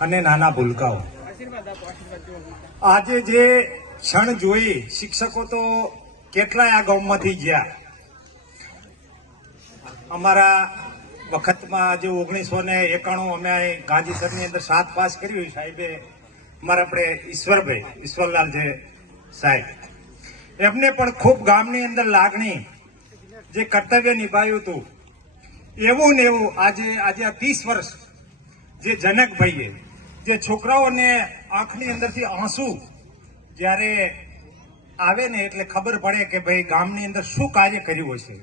અને નાના ભૂલકાઓ. આજે જે ક્ષણ જોઈ શિક્ષકો તો કેટલાય આ ગામમાંથી ગયા. અમારા વખતમાં જે ઓગણીસો ને એકાણું અમે ગાંધીસરની અંદર સાત પાસ કર્યું સાહેબે, અમારા આપણે ઈશ્વરભાઈ, ઈશ્વરલાલ જે સાહેબ. એમને પણ ખૂબ ગામની અંદર લાગણી જે કર્તવ્ય નિભાવ્યું હતું. એવું ને એવું આજે આજે આ ત્રીસ વર્ષ જે જનકભાઈએ જે છોકરાઓને આંખની અંદરથી આંસુ જ્યારે આવે ને એટલે ખબર પડે કે ભાઈ ગામની અંદર શું કાર્ય કર્યું હશે.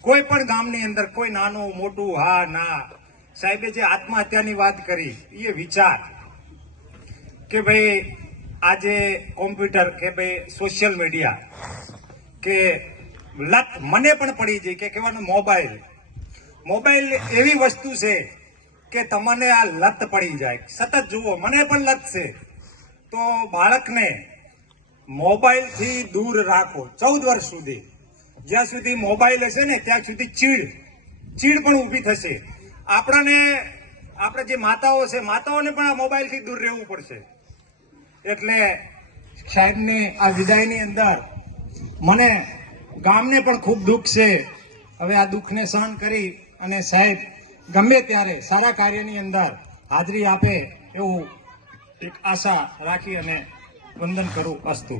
કોઈ પણ ગામની અંદર કોઈ નાનું, મોટું, હા, ના, સાહેબે જે આત્મહત્યાની વાત કરી એ વિચાર કે ભાઈ આજે કોમ્પ્યુટર કે ભાઈ સોશિયલ મીડિયા કે લત મને પણ પડી જાય કે કહેવાનું મોબાઈલ. મોબાઈલ એવી વસ્તુ છે કે તમને આ લત પડી જાય. સતત જુઓ, મને પણ લત છે. તો બાળકને મોબાઈલથી દૂર રાખો. ચૌદ વર્ષ સુધી. જ્યાં સુધી મોબાઈલ હશે ને, ત્યાં સુધી ચીડ ચીડ પણ ઊભી થશે. આપણને, આપણે જે માતાઓ છે, માતાઓને પણ આ મોબાઈલથી દૂર રહેવું પડશે. એટલે સાહેબની, આ વિદાયની અંદર મને ગામને પણ ખૂબ દુઃખ છે. હવે આ દુઃખને સહન કરી અને સાહેબ ગમે ત્યારે સારા કાર્યની અંદર હાજરી આપે એવું એક આશા રાખી અને વંદન કરું અસ્તુ.